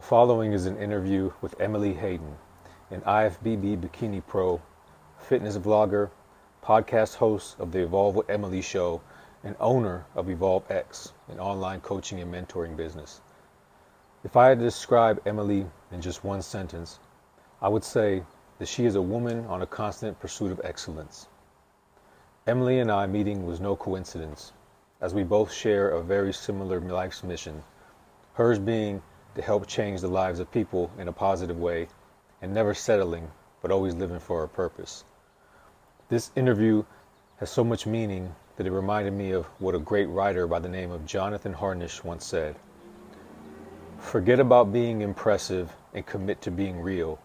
The following is an interview with Emily Hayden, an IFBB Bikini Pro, fitness vlogger, podcast host of the Evolve with Emily show, and owner of EvolveX, an online coaching and mentoring business. If I had to describe Emily in just one sentence, I would say that she is a woman on a constant pursuit of excellence. Emily and I meeting was no coincidence, as we both share a very similar life's mission, hers being to help change the lives of people in a positive way and never settling, but always living for a purpose. This interview has so much meaning that it reminded me of what a great writer by the name of Jonathan Harnish once said. Forget about being impressive and commit to being real,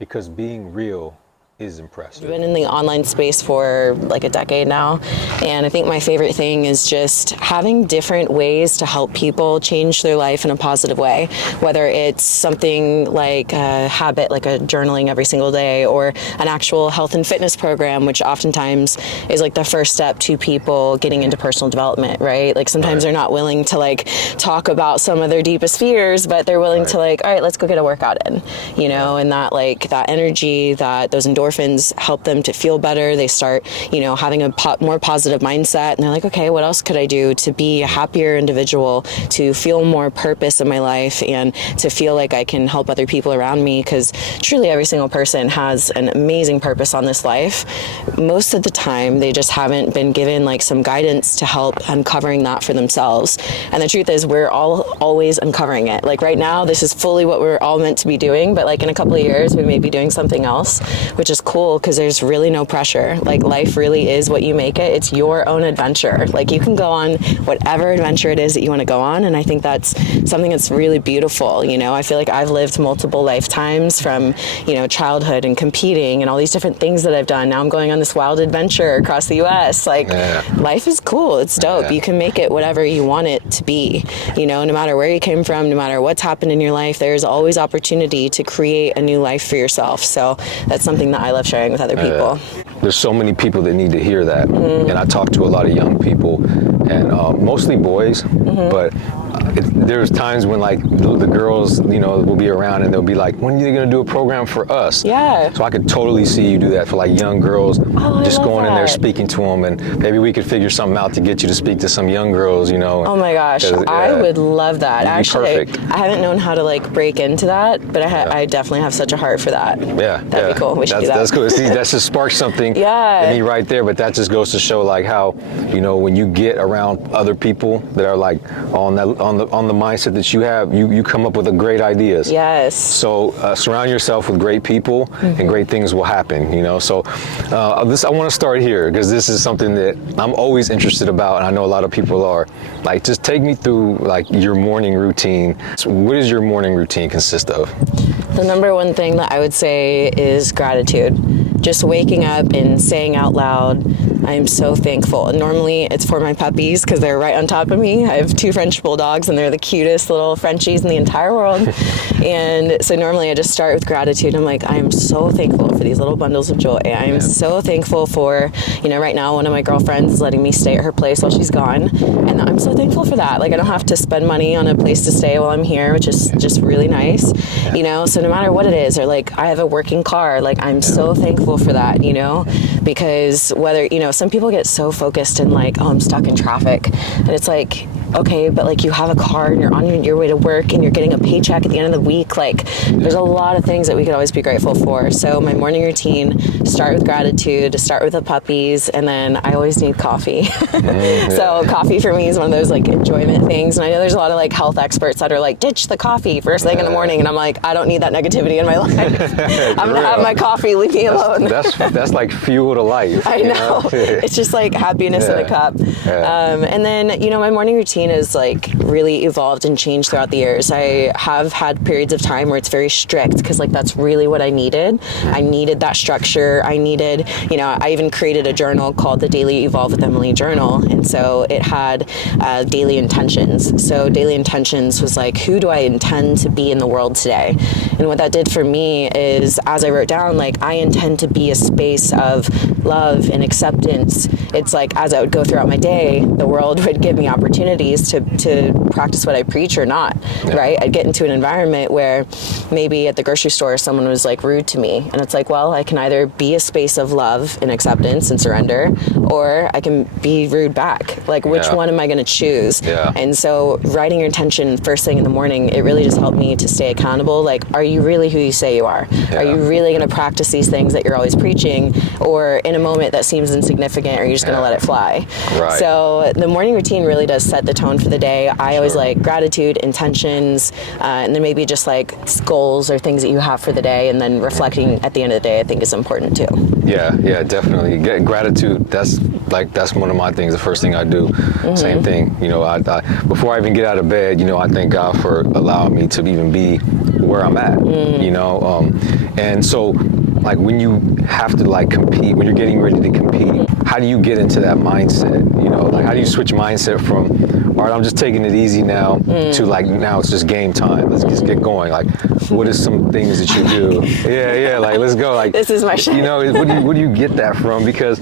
because being real is impressive. I've been in the online space for like a decade now, and I think my favorite thing is just having different ways to help people change their life in a positive way, whether it's something like a habit, like a journaling every single day, or an actual health and fitness program, which oftentimes is like the first step to people getting into personal development, right? Like sometimes they're not willing to like talk about some of their deepest fears, but they're willing to like, all right, let's go get a workout in, you know, and that like that energy, that those endorphins help them to feel better. They start, you know, having a more positive mindset, and they're like, okay, what else could I do to be a happier individual, to feel more purpose in my life, and to feel like I can help other people around me? Because truly every single person has an amazing purpose on this life. Most of the time they just haven't been given like some guidance to help uncovering that for themselves. And the truth is we're all always uncovering it. Like right now this is fully what we're all meant to be doing, but like in a couple of years we may be doing something else, which is cool because there's really no pressure. Like life really is what you make it. It's your own adventure. Like you can go on whatever adventure it is that you want to go on, and I think that's something that's really beautiful. You know, I feel like I've lived multiple lifetimes from, you know, childhood and competing and all these different things that I've done. Now I'm going on this wild adventure across the US. Like life is cool. It's dope. You can make it whatever you want it to be. You know, no matter where you came from, no matter what's happened in your life, there's always opportunity to create a new life for yourself. So that's something that I love sharing with other people. There's so many people that need to hear that. And I talk to a lot of young people, and mostly boys, but there's times when like the girls, you know, will be around and they'll be like, when are you going to do a program for us? Yeah. So I could totally see you do that for like young girls, just going in there speaking to them, and maybe we could figure something out to get you to speak to some young girls, you know. Oh my gosh, I would love that. Actually, I haven't known how to like break into that, but I definitely have such a heart for that. That'd be cool. We should do that. That's cool. See, that just sparks something in me right there, but that just goes to show like how, you know, when you get around other people that are like on the mindset that you have, you come up with great ideas. Yes. So surround yourself with great people, and great things will happen, you know. So I want to start here because this is something that I'm always interested about, and I know a lot of people are. Like, just take me through like your morning routine. So what does your morning routine consist of? The number one thing that I would say is gratitude. Just waking up and saying out loud, I'm so thankful. And normally it's for my puppies because they're right on top of me. I have 2 French bulldogs and they're the cutest little Frenchies in the entire world. And so normally I just start with gratitude. I'm like, I am so thankful for these little bundles of joy. I am so thankful for, you know, right now one of my girlfriends is letting me stay at her place while she's gone. And I'm so thankful for that. Like I don't have to spend money on a place to stay while I'm here, which is just really nice, you know. So no matter what it is, or like I have a working car, like I'm so thankful for that, you know, because whether, you know, some people get so focused in like, oh, I'm stuck in traffic, and it's like, okay, but like you have a car and you're on your way to work and you're getting a paycheck at the end of the week. Like there's a lot of things that we could always be grateful for. So my morning routine, start with gratitude, start with the puppies, and then I always need coffee. So coffee for me is one of those like enjoyment things. And I know there's a lot of like health experts that are like, ditch the coffee first thing in the morning. And I'm like, I don't need that negativity in my life. I'm gonna have my coffee, leave me alone. That's like fuel to life. I know. It's just like happiness in a cup. And then, you know, my morning routine is like really evolved and changed throughout the years. I have had periods of time where it's very strict because like that's really what I needed. I needed that structure. I needed, you know, I even created a journal called the Daily Evolve with Emily Journal. And so it had daily intentions. So daily intentions was like, who do I intend to be in the world today? And what that did for me is, as I wrote down, like, I intend to be a space of love and acceptance. It's like, as I would go throughout my day, the world would give me opportunities opportunities to practice what I preach or not, right? I'd get into an environment where maybe at the grocery store someone was like rude to me, and it's like, well, I can either be a space of love and acceptance and surrender, or I can be rude back. Like, which one am I going to choose? And so writing your intention first thing in the morning, it really just helped me to stay accountable. Like, are you really who you say you are? Are you really going to practice these things that you're always preaching, or in a moment that seems insignificant, are you just going to let it fly? So the morning routine really does set the tone for the day. I always like gratitude, intentions, and then maybe just like goals or things that you have for the day, and then reflecting at the end of the day, I think is important too. Yeah, definitely. Gratitude, that's one of my things, the first thing I do. Same thing, you know, I before I even get out of bed, you know, I thank God for allowing me to even be where I'm at, you know, and so like when you have to like compete, when you're getting ready to compete, how do you get into that mindset? You know, like how do you switch mindset from, all right, I'm just taking it easy now, to like, now it's just game time. Let's just get going. Like, what are some things that you do? Like, let's go. Like, this is my shit. You know, where do you get that from? Because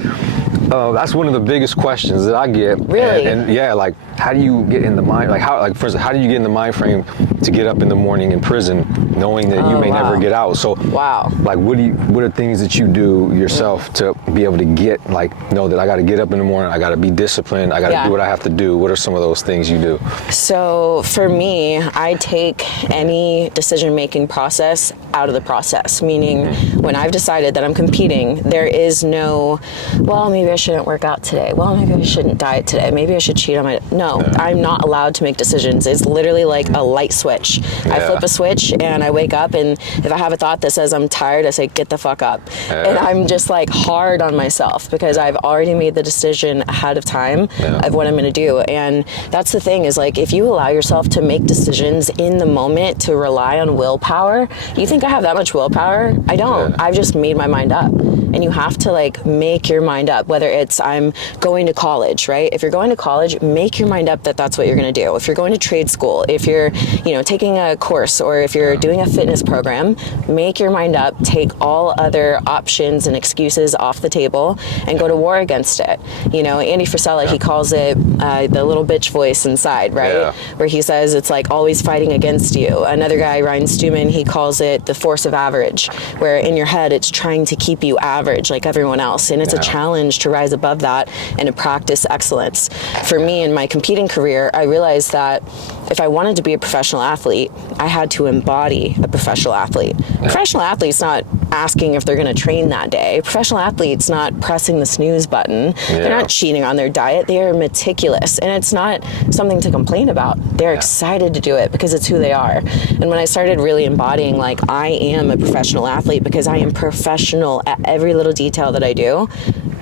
that's one of the biggest questions that I get. Really? And like, how do you get in the mind? Like, for instance, how do you get in the mind frame to get up in the morning in prison, knowing that you may never get out? So, like, what are things that you do yourself to be able to get, like, know that I got to get up in the morning, I got to be disciplined, I got to do what I have to do? What are some of those things you do? So for me, I take any decision-making process out of the process, meaning when I've decided that I'm competing, there is no, well, maybe I shouldn't work out today. Well, maybe I shouldn't diet today. Maybe I should cheat on my, no, I'm not allowed to make decisions. It's literally like a light switch. I flip a switch and I wake up, and if I have a thought that says I'm tired, I say, get the fuck up. And I'm just like hard on myself because I've already made the decision ahead of time of what I'm going to do. And that's the thing, is like, if you allow yourself to make decisions in the moment, to rely on willpower, you think I have that much willpower? I don't. I've just made my mind up. And you have to like make your mind up, whether it's I'm going to college, right? If you're going to college, make your mind up that that's what you're going to do. If you're going to trade school, if you're, you know, taking a course, or if you're doing a fitness program, make your mind up, take all other options and excuses off the table and go to war against it. You know, Andy Frisella, he calls it the little bitch voice inside, right? Where he says it's like always fighting against you. Another guy, Ryan Stewman, he calls it the force of average, where in your head it's trying to keep you average like everyone else. And it's a challenge to rise above that and to practice excellence. For me in my competing career, I realized that if I wanted to be a professional athlete, I had to embody a professional athlete. Professional athlete's not asking if they're going to train that day. Professional athlete's not pressing the snooze button. They're not cheating on their diet. They are meticulous, and it's not something to complain about. They're excited to do it because it's who they are. And when I started really embodying, like, I am a professional athlete because I am professional at every little detail that I do,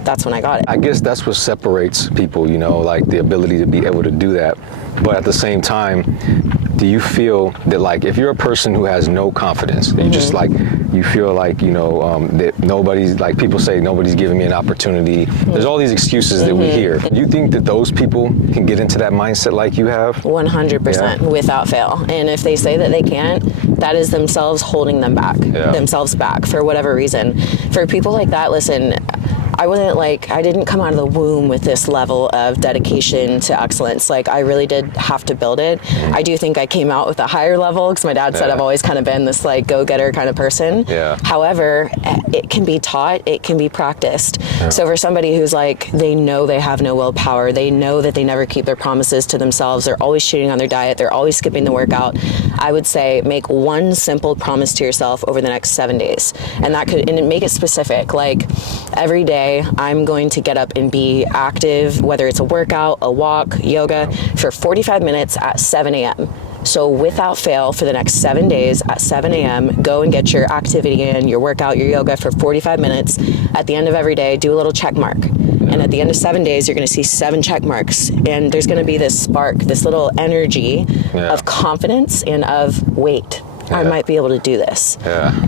that's when I got it. I guess that's what separates people, you know, like the ability to be able to do that. But at the same time, do you feel that, like, if you're a person who has no confidence, you just like, you feel like, you know, that nobody's, like, people say nobody's giving me an opportunity. There's all these excuses that we hear. Do you think that those people can get into that mindset like you have? 100%, without fail. And if they say that they can't, that is themselves holding them back, themselves back for whatever reason. For people like that, listen, I didn't come out of the womb with this level of dedication to excellence. Like, I really did have to build it. I do think I came out with a higher level because my dad said I've always kind of been this like go-getter kind of person. However, it can be taught, it can be practiced. So for somebody who's like, they know they have no willpower, they know that they never keep their promises to themselves, they're always cheating on their diet, they're always skipping the workout, I would say make one simple promise to yourself over the next 7 days. And make it specific. Like, every day I'm going to get up and be active, whether it's a workout, a walk, yoga, for 45 minutes at 7 a.m. So without fail, for the next 7 days at 7 a.m., go and get your activity in, your workout, your yoga for 45 minutes. At the end of every day, do a little check mark. And at the end of 7 days, you're going to see 7 check marks. And there's going to be this spark, this little energy of confidence and of weight. I might be able to do this.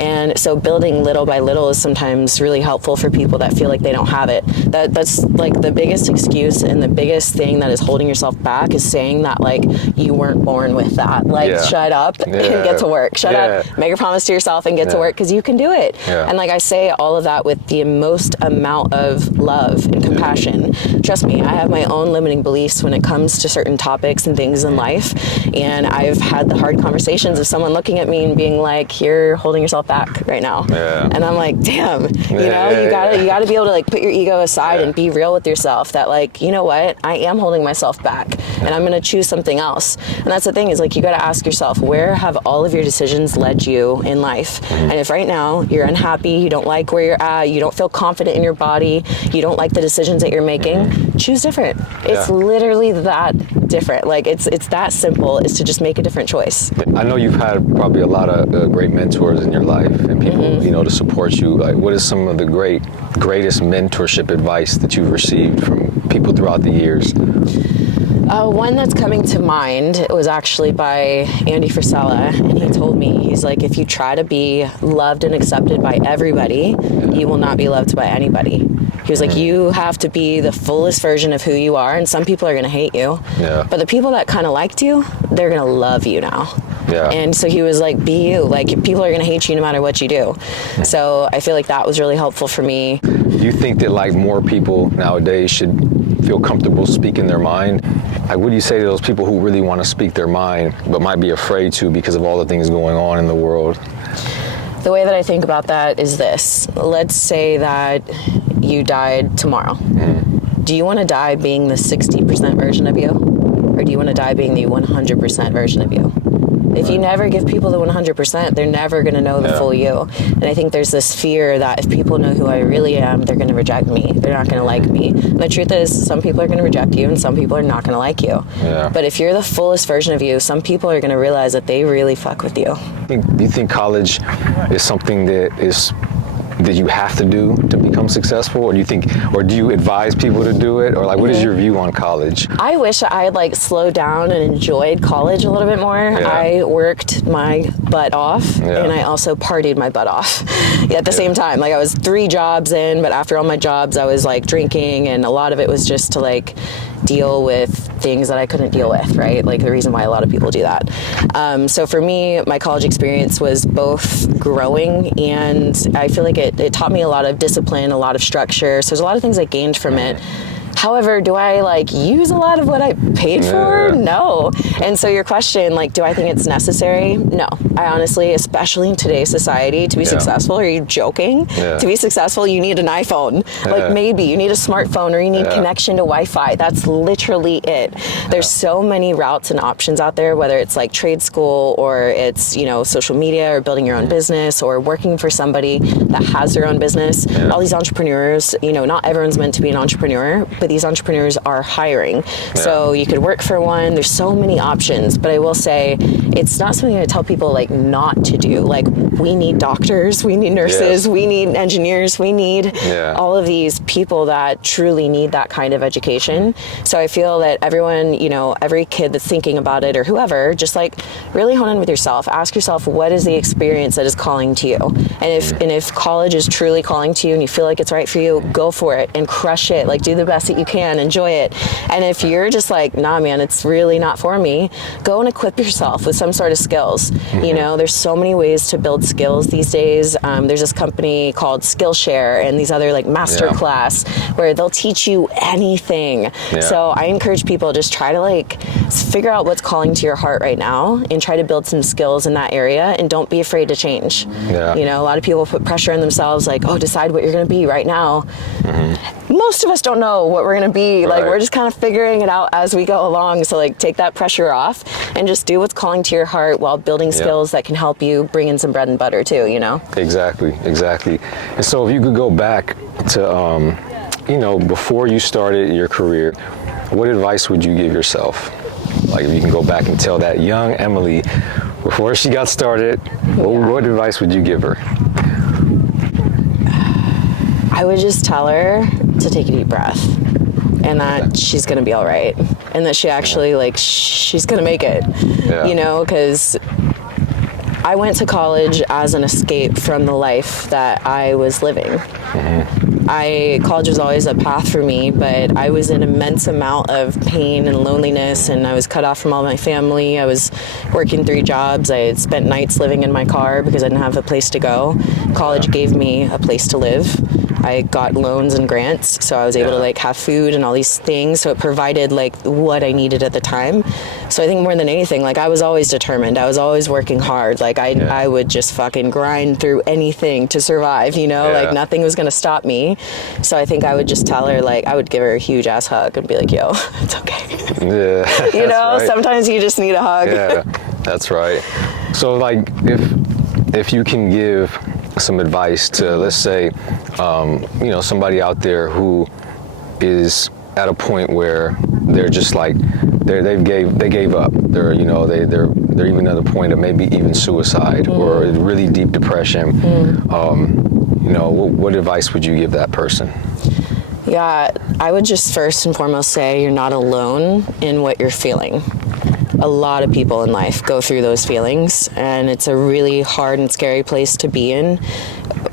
And so building little by little is sometimes really helpful for people that feel like they don't have it. That's like the biggest excuse and the biggest thing that is holding yourself back is saying that like you weren't born with that. Like shut up and get to work. Shut up, make a promise to yourself and get to work because you can do it. And like I say all of that with the most amount of love and compassion. Trust me, I have my own limiting beliefs when it comes to certain topics and things in life. And I've had the hard conversations of someone looking at me and being like, you're holding yourself back right now. And I'm like, damn, you know, you gotta be able to like put your ego aside and be real with yourself that like, you know what, I am holding myself back and I'm gonna choose something else. And that's the thing is like, you gotta ask yourself, where have all of your decisions led you in life? And if right now you're unhappy, you don't like where you're at, you don't feel confident in your body, you don't like the decisions that you're making, choose different. It's literally that different. Like it's that simple, is to just make a different choice. I know you've had probably a lot of great mentors in your life and people, you know, to support you. Like, what is some of the greatest mentorship advice that you've received from people throughout the years? One that's coming to mind was actually by Andy Frisella, and he told me, he's like, if you try to be loved and accepted by everybody, you will not be loved by anybody. He was like, you have to be the fullest version of who you are, and some people are going to hate you, but the people that kind of liked you, they're going to love you now. And so he was like, be you. Like, people are going to hate you no matter what you do. So I feel like that was really helpful for me. Do you think that like more people nowadays should feel comfortable speaking their mind? Like, what do you say to those people who really want to speak their mind but might be afraid to because of all the things going on in the world? The way that I think about that is this. Let's say that you died tomorrow. Do you want to die being the 60% version of you? Or do you want to die being the 100% version of you? If you never give people the 100%, they're never going to know the full you. And I think there's this fear that if people know who I really am, they're going to reject me. They're not going to like me. And the truth is, some people are going to reject you and some people are not going to like you. But if you're the fullest version of you, some people are going to realize that they really fuck with you. Do you think college is something that you have to do to become successful, or do you advise people to do it, or like what is your view on college? I wish I had like slowed down and enjoyed college a little bit more. I worked my butt off and I also partied my butt off at the same time. Like I was 3 jobs in, but after all my jobs I was like drinking, and a lot of it was just to like deal with things that I couldn't deal with, right? Like the reason why a lot of people do that. So for me, my college experience was both growing, and I feel like it taught me a lot of discipline, a lot of structure. So there's a lot of things I gained from it. However, do I like use a lot of what I paid for? No. And so your question, like, do I think it's necessary? No. I honestly, especially in today's society, to be successful, are you joking? To be successful, you need an iPhone. Like maybe you need a smartphone, or you need connection to Wi-Fi. That's literally it. There's so many routes and options out there, whether it's like trade school or it's, you know, social media or building your own business or working for somebody that has their own business. All these entrepreneurs, you know, not everyone's meant to be an entrepreneur, but these entrepreneurs are hiring. So you could work for one. There's so many options, but I will say it's not something I tell people like not to do. Like, we need doctors, we need nurses, we need engineers, we need all of these people that truly need that kind of education. So I feel that everyone, you know, every kid that's thinking about it or whoever, just like really hone in with yourself. Ask yourself, what is the experience that is calling to you? And if college is truly calling to you and you feel like it's right for you, go for it and crush it. Like, do the best that you can, enjoy it. And if you're just like, nah, man, it's really not for me, go and equip yourself with some sort of skills. You know, there's so many ways to build skills these days. There's this company called Skillshare and these other like masterclass where they'll teach you anything. So I encourage people, just try to like figure out what's calling to your heart right now and try to build some skills in that area, and don't be afraid to change. You know, a lot of people put pressure on themselves, like, oh, decide what you're going to be right now. Most of us don't know what we're going to be. Like, we're just kind of figuring it out as we go along. So like, take that pressure off and just do what's calling to your heart while building skills that can help you bring in some bread and butter too, you know? Exactly. And so if you could go back to, you know, before you started your career, what advice would you give yourself? Like, if you can go back and tell that young Emily before she got started, what advice would you give her? I would just tell her to take a deep breath, and that she's going to be all right, and that she actually, like, she's going to make it, you know, because I went to college as an escape from the life that I was living. College was always a path for me, but I was in immense amount of pain and loneliness, and I was cut off from all my family. I was working 3 jobs. I had spent nights living in my car because I didn't have a place to go. College gave me a place to live. I got loans and grants, so I was able to like have food and all these things. So it provided like what I needed at the time. So I think more than anything, like I was always determined. I was always working hard. Like I would just fucking grind through anything to survive, you know, like nothing was going to stop me. So I think I would just tell her, like, I would give her a huge ass hug and be like, yo, it's okay. Yeah. You know, right. Sometimes you just need a hug. Yeah, that's right. So like if you can give some advice to, let's say, you know, somebody out there who is at a point where they're just like they gave up. They're, you know, they're even at a point of maybe even suicide or really deep depression. You know, what advice would you give that person? Yeah, I would just first and foremost say you're not alone in what you're feeling. A lot of people in life go through those feelings, and it's a really hard and scary place to be in.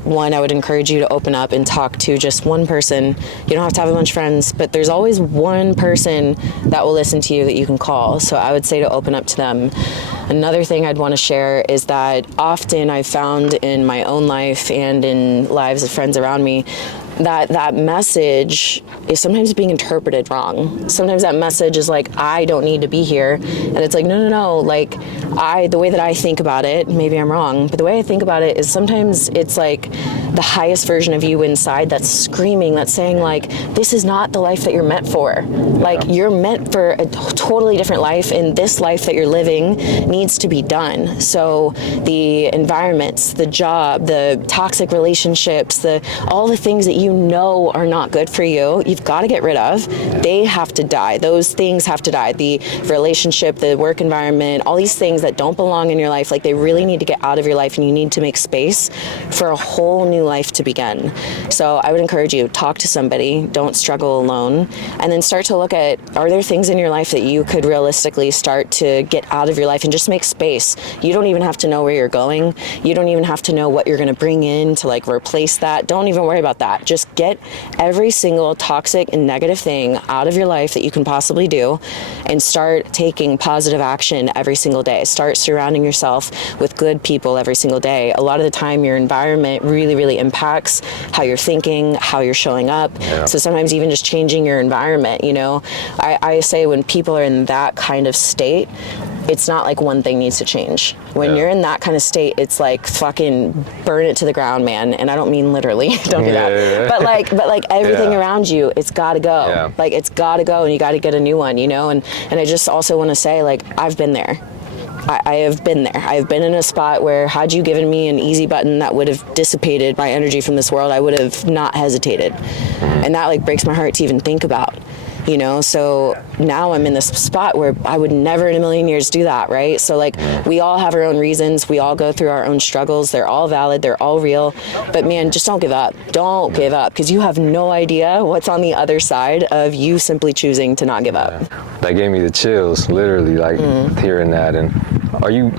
One, I would encourage you to open up and talk to just one person. You don't have to have a bunch of friends, but there's always one person that will listen to you that you can call. So I would say to open up to them. Another thing I'd want to share is that often I've found in my own life and in lives of friends around me that message is sometimes being interpreted wrong. Sometimes that message is like, I don't need to be here. And it's like, no. Like, the way that I think about it, maybe I'm wrong, but the way I think about it is sometimes it's like the highest version of you inside that's screaming, that's saying like, this is not the life that you're meant for. Like, you're meant for a totally different life, and this life that you're living needs to be done. So the environments, the job, the toxic relationships, all the things that you know are not good for you, you've got to get rid of. They have to die. Those things have to die. The relationship, the work environment, all these things that don't belong in your life, like they really need to get out of your life, and you need to make space for a whole new life to begin. So I would encourage you, talk to somebody, don't struggle alone, and then start to look at, are there things in your life that you could realistically start to get out of your life and just make space? You don't even have to know where you're going. You don't even have to know what you're going to bring in to like replace that. Don't even worry about that. Just get every single toxic and negative thing out of your life that you can possibly do, and start taking positive action every single day. Start surrounding yourself with good people every single day. A lot of the time your environment really impacts how you're thinking, how you're showing up. So sometimes even just changing your environment, you know, I say when people are in that kind of state, it's not like one thing needs to change. When you're in that kind of state, it's like fucking burn it to the ground, man. And I don't mean literally, don't do that. But like everything around you, it's gotta go. Like it's gotta go, and you gotta get a new one, you know? And I just also wanna say, like, I've been there. I have been there. I have been in a spot where had you given me an easy button that would have dissipated my energy from this world, I would have not hesitated. And that like breaks my heart to even think about. You know, so now I'm in this spot where I would never in a million years do that, right? So like, we all have our own reasons. We all go through our own struggles. They're all valid. They're all real. But man, just don't give up. Don't give up, because you have no idea what's on the other side of you simply choosing to not give up. That gave me the chills, literally, like hearing that. And are you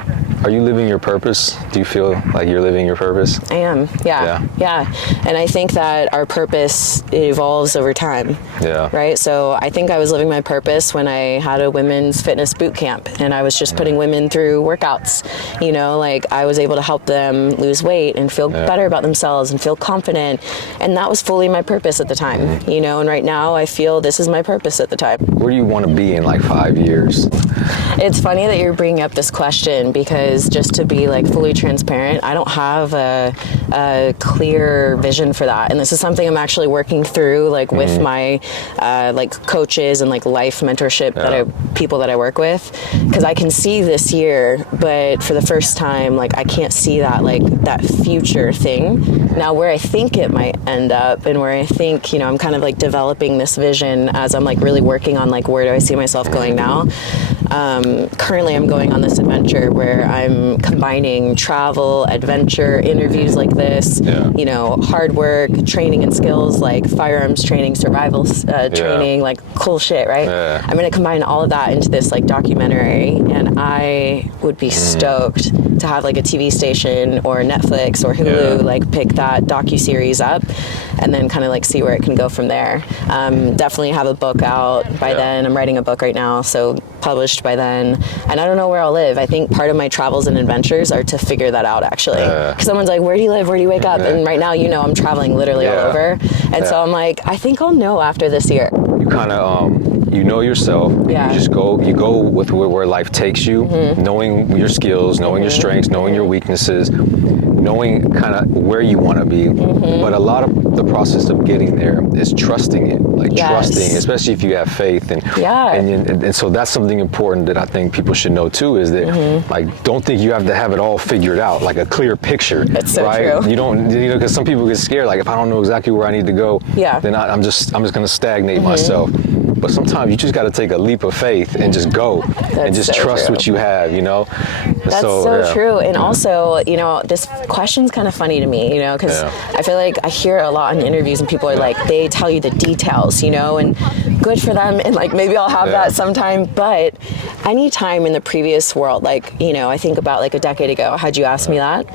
living your purpose? Do you feel like you're living your purpose? I am, yeah. And I think that our purpose evolves over time. Right? So I think I was living my purpose when I had a women's fitness boot camp, and I was just putting women through workouts. You know, like I was able to help them lose weight and feel better about themselves and feel confident. And that was fully my purpose at the time, you know, and right now I feel this is my purpose at the time. Where do you want to be in like 5 years? It's funny that you're bringing up this question, because just to be like fully transparent, I don't have a clear vision for that. And this is something I'm actually working through, like with my like coaches and like life mentorship people that I work with, because I can see this year, but for the first time, like I can't see that, like that future thing. Now where I think it might end up, and where I think, you know, I'm kind of like developing this vision as I'm like really working on like, where do I see myself going now? Currently I'm going on this adventure where I'm combining travel, adventure, interviews like this, you know, hard work, training and skills like firearms training, survival training, like cool shit, right? I'm going to combine all of that into this like documentary, and I would be stoked to have like a TV station or Netflix or Hulu like pick that docuseries up and then kind of like see where it can go from there. Definitely have a book out by then. I'm writing a book right now, so published by then. And I don't know where I'll live. I think part of my travels and adventures are to figure that out, actually. Because someone's like, where do you live? Where do you wake up? And right now, I'm traveling literally all over. And so I'm like, I think I'll know after this year. You kind of, you know yourself. Yeah. You go with where life takes you, knowing your skills, knowing your strengths, knowing your weaknesses, knowing kind of where you want to be. But a lot of the process of getting there is trusting it, like trusting, especially if you have faith. And so that's something important that I think people should know too, is that like, don't think you have to have it all figured out, like a clear picture. It's so right? true. You don't, because some people get scared, like if I don't know exactly where I need to go, then I'm just going to stagnate myself. But sometimes you just got to take a leap of faith and just go and just trust what you have, That's so true. And also, this question's kind of funny to me, because I feel like I hear a lot in interviews and people are like, they tell you the details, and good for them. And like, maybe I'll have that sometime. But any time in the previous world, like, I think about like a decade ago, had you asked me that,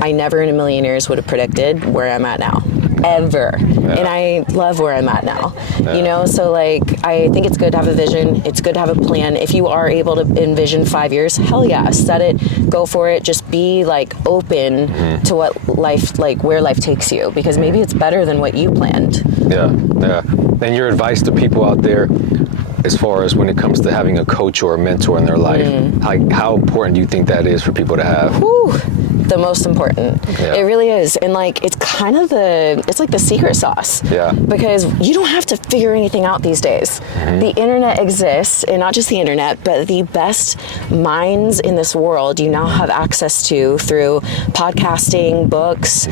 I never in a million years would have predicted where I'm at now. Ever. And I love where I'm at now, so like, I think it's good to have a vision. It's good to have a plan. If you are able to envision 5 years, hell yeah, set it, go for it. Just be like open to what life, like where life takes you, because maybe it's better than what you planned. And your advice to people out there, as far as when it comes to having a coach or a mentor in their life, how important do you think that is for people to have? Whew. The most important. It really is. And like, it's kind of it's like the secret sauce. Because you don't have to figure anything out these days. The internet exists, and not just the internet, but the best minds in this world you now have access to through podcasting, books.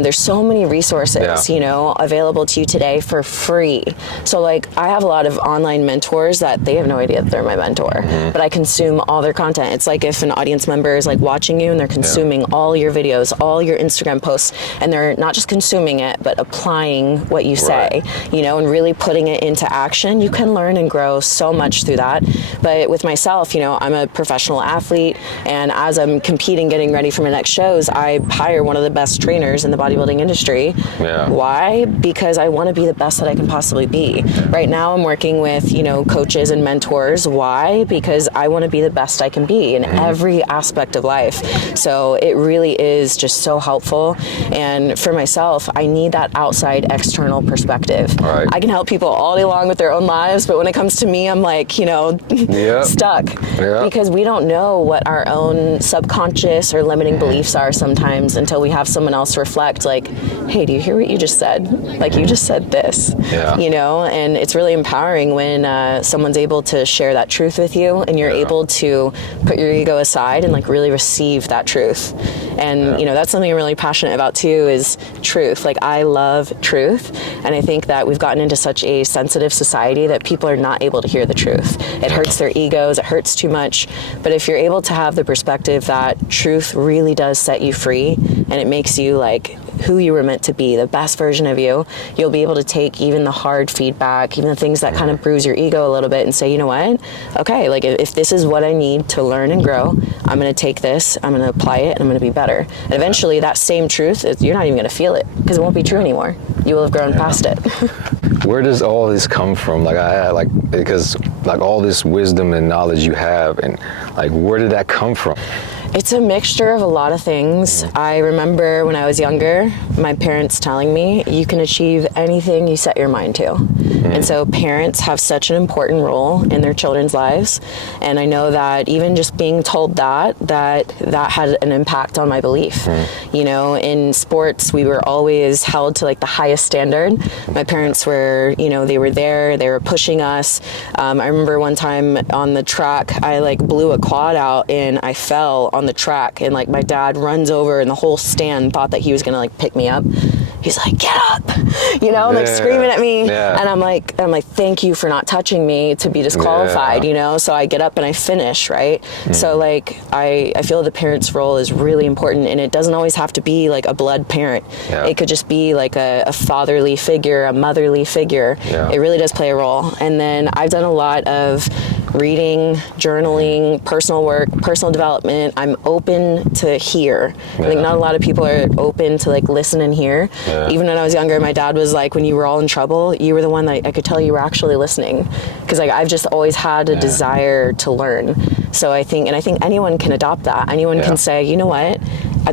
There's so many resources, available to you today for free. So like, I have a lot of online mentors that they have no idea that they're my mentor, but I consume all their content. It's like if an audience member is like watching you and they're consuming all your videos, all your Instagram posts, and they're not just consuming it, but applying what you say, and really putting it into action. You can learn and grow so much through that. But with myself, I'm a professional athlete, and as I'm competing, getting ready for my next shows, I hire one of the best trainers in the bodybuilding industry. Why? Because I want to be the best that I can possibly be. Right now, I'm working with, coaches and mentors. Why? Because I want to be the best I can be in every aspect of life. So it really is just so helpful. And for myself, I need that outside external perspective. I can help people all day long with their own lives, but when it comes to me, I'm like, stuck. Because we don't know what our own subconscious or limiting beliefs are sometimes until we have someone else reflect, like, hey, do you hear what you just said? Like, you just said this, and it's really empowering when someone's able to share that truth with you, and you're able to put your ego aside and like really receive that truth. And that's something I'm really passionate about too, is truth. Like, I love truth, and I think that we've gotten into such a sensitive society that people are not able to hear the truth. It hurts their egos, it hurts too much. But if you're able to have the perspective that truth really does set you free, and it makes you like who you were meant to be, the best version of you, you'll be able to take even the hard feedback, even the things that kind of bruise your ego a little bit, and say, you know what, okay, like if this is what I need to learn and grow, I'm going to take this, I'm going to apply it, and I'm going to be better. And eventually that same truth, you're not even going to feel it, because it won't be true anymore. You will have grown past it. Where does all this come from? Because all this wisdom and knowledge you have, and like, where did that come from? It's a mixture of a lot of things. I remember when I was younger, my parents telling me, you can achieve anything you set your mind to. And so parents have such an important role in their children's lives. And I know that even just being told that had an impact on my belief. In sports, we were always held to like the highest standard. My parents were, they were there, they were pushing us. I remember one time on the track, I like blew a quad out and I fell on the track, and like my dad runs over and the whole stand thought that he was gonna like pick me up. He's like, get up, like screaming at me. And I'm like, thank you for not touching me to be disqualified, So I get up and I finish, right? So like, I feel the parent's role is really important, and it doesn't always have to be like a blood parent. It could just be like a fatherly figure, a motherly figure. It really does play a role. And then I've done a lot of reading, journaling, personal work, personal development. I'm open to hear. I think not a lot of people are open to like listen and hear. Even when I was younger, my dad was like, when you were all in trouble, you were the one that I could tell you were actually listening. Because like I've just always had a desire to learn. So I think anyone can adopt that. Anyone can say, you know what?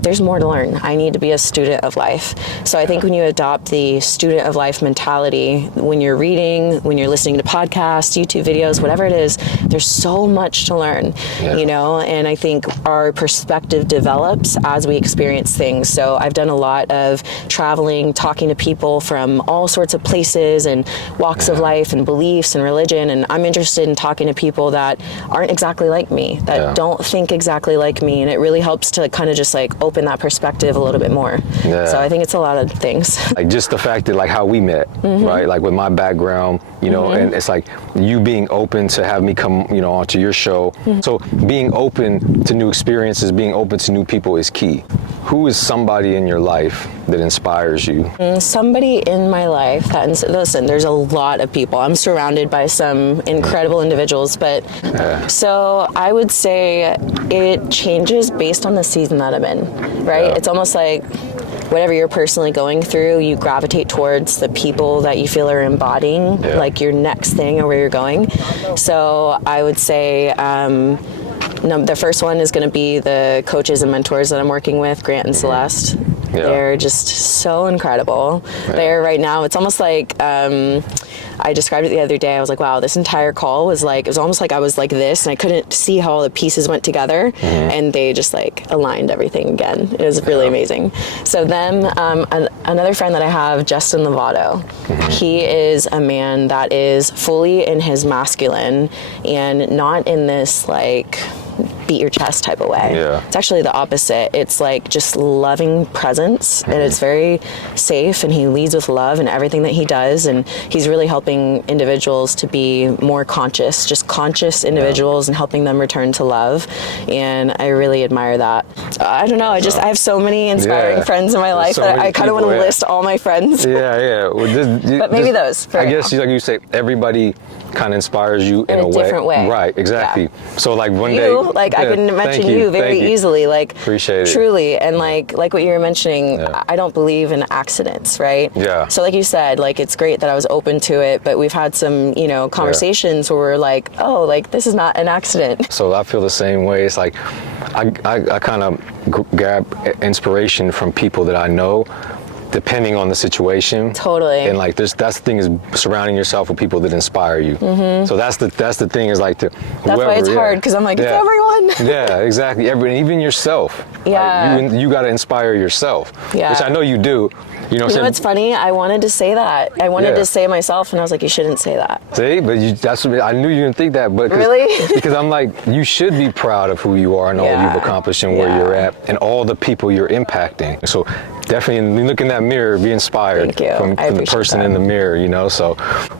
There's more to learn. I need to be a student of life. So I think when you adopt the student of life mentality, when you're reading, when you're listening to podcasts, YouTube videos, whatever it is, there's so much to learn, you know, and I think our perspective develops as we experience things. So I've done a lot of traveling, talking to people from all sorts of places and walks of life and beliefs and religion. And I'm interested in talking to people that aren't exactly like me, that don't think exactly like me. And it really helps to kind of just like open that perspective a little bit more. So I think it's a lot of things. Like just the fact that like how we met, right? Like with my background, you know, and it's like you being open to have me come, you know, onto your show. So being open to new experiences, being open to new people is key. Who is somebody in your life that inspires you? Somebody in my life that, listen, there's a lot of people. I'm surrounded by some incredible individuals, but so I would say it changes based on the season that I'm in, right? It's almost like whatever you're personally going through, you gravitate towards the people that you feel are embodying like your next thing or where you're going. So I would say the first one is going to be the coaches and mentors that I'm working with, Grant and Celeste. They're just so incredible. They're right now, it's almost like, I described it the other day. I was like, wow, this entire call was like, it was almost like I was like this and I couldn't see how all the pieces went together and they just like aligned everything again. It was really amazing. So them, another friend that I have, Justin Lovato, he is a man that is fully in his masculine and not in this like beat your chest type of way. It's actually the opposite. It's like just loving presence and it's very safe and he leads with love in everything that he does and he's really helping individuals to be more conscious, just conscious individuals and helping them return to love, and I really admire that. I don't know, I have so many inspiring friends in my life that I kind of want to list all my friends. Well, but maybe those. I guess like you say, everybody kind of inspires you in a different way. Right, exactly. So like one day, like I can mention you very easily, like appreciate it. Truly, and like what you were mentioning, I don't believe in accidents, right? So like you said, like it's great that I was open to it, but we've had some, you know, conversations where we're like, oh, like this is not an accident. So I feel the same way. It's like I kind of grab inspiration from people that I know, depending on the situation. Totally. And like that's the thing, is surrounding yourself with people that inspire you. So that's the thing, is like that's why it's hard, because I'm like, it's everyone. Exactly. Even yourself. Like, you got to inspire yourself. Which I know you do. You know what's funny? I wanted to say that. I wanted to say myself, and I was like, you shouldn't say that. See, but that's what I knew you didn't think that. But really? Because I'm like, you should be proud of who you are and all you've accomplished and where you're at and all the people you're impacting. So definitely look in that mirror, be inspired from the person in the mirror, you know. So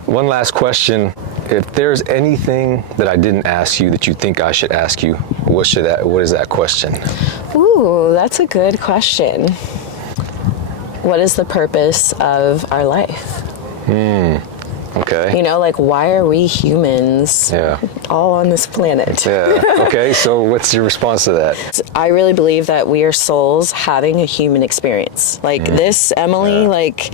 one last question. If there's anything that I didn't ask you that you think I should ask you, what is that question? Ooh, that's a good question. What is the purpose of our life? Okay. You know, like, why are we humans all on this planet? Okay, so what's your response to that? I really believe that we are souls having a human experience. Like this, Emily, like,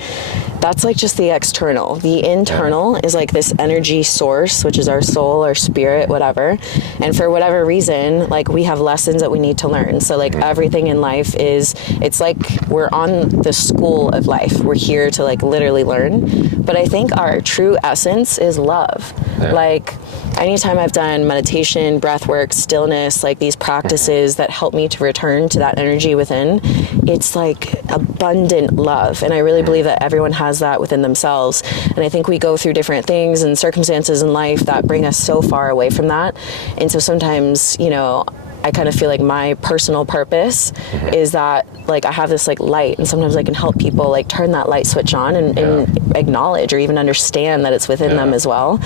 that's like just the external. The internal is like this energy source, which is our soul, our spirit, whatever. And for whatever reason, like, we have lessons that we need to learn. So like everything in life it's like we're on the school of life. We're here to like literally learn. But I think our true essence is love. Like, anytime I've done meditation, breath work, stillness, like these practices that help me to return to that energy within, it's like abundant love. And I really believe that everyone has that within themselves. And I think we go through different things and circumstances in life that bring us so far away from that. And so sometimes, you know, I kind of feel like my personal purpose is that, like, I have this like light, and sometimes I can help people like turn that light switch on and acknowledge or even understand that it's within them as well.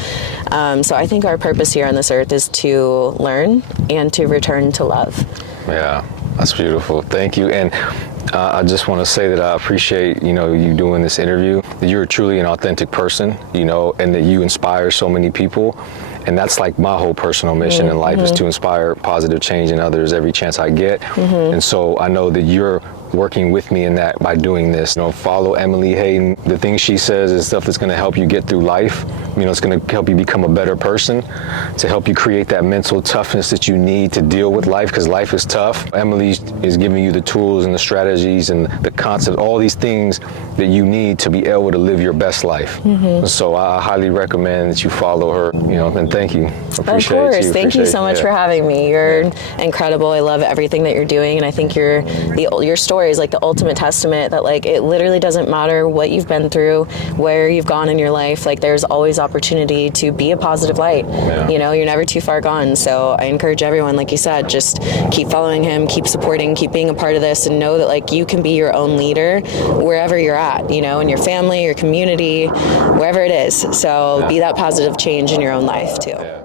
So I think our purpose here on this earth is to learn and to return to love. Yeah, that's beautiful. Thank you. And I just want to say that I appreciate, you know, you doing this interview, that you're truly an authentic person, you know, and that you inspire so many people. And that's like my whole personal mission in life, is to inspire positive change in others every chance I get. And so I know that you're working with me in that by doing this. Follow Emily Hayden. The things she says is stuff that's going to help you get through life. It's going to help you become a better person, to help you create that mental toughness that you need to deal with life, because life is tough. Emily is giving you the tools and the strategies and the concept, all these things that you need to be able to live your best life. So I highly recommend that you follow her, and thank you. Of course. Thank you so much for having me. You're incredible. I love everything that you're doing, and I think your story is like the ultimate testament that like it literally doesn't matter what you've been through, where you've gone in your life, like there's always opportunity to be a positive light. You're never too far gone. So I encourage everyone, like you said, just keep following him, keep supporting, keep being a part of this, and know that like you can be your own leader wherever you're at, in your family, your community, wherever it is. So be that positive change in your own life too.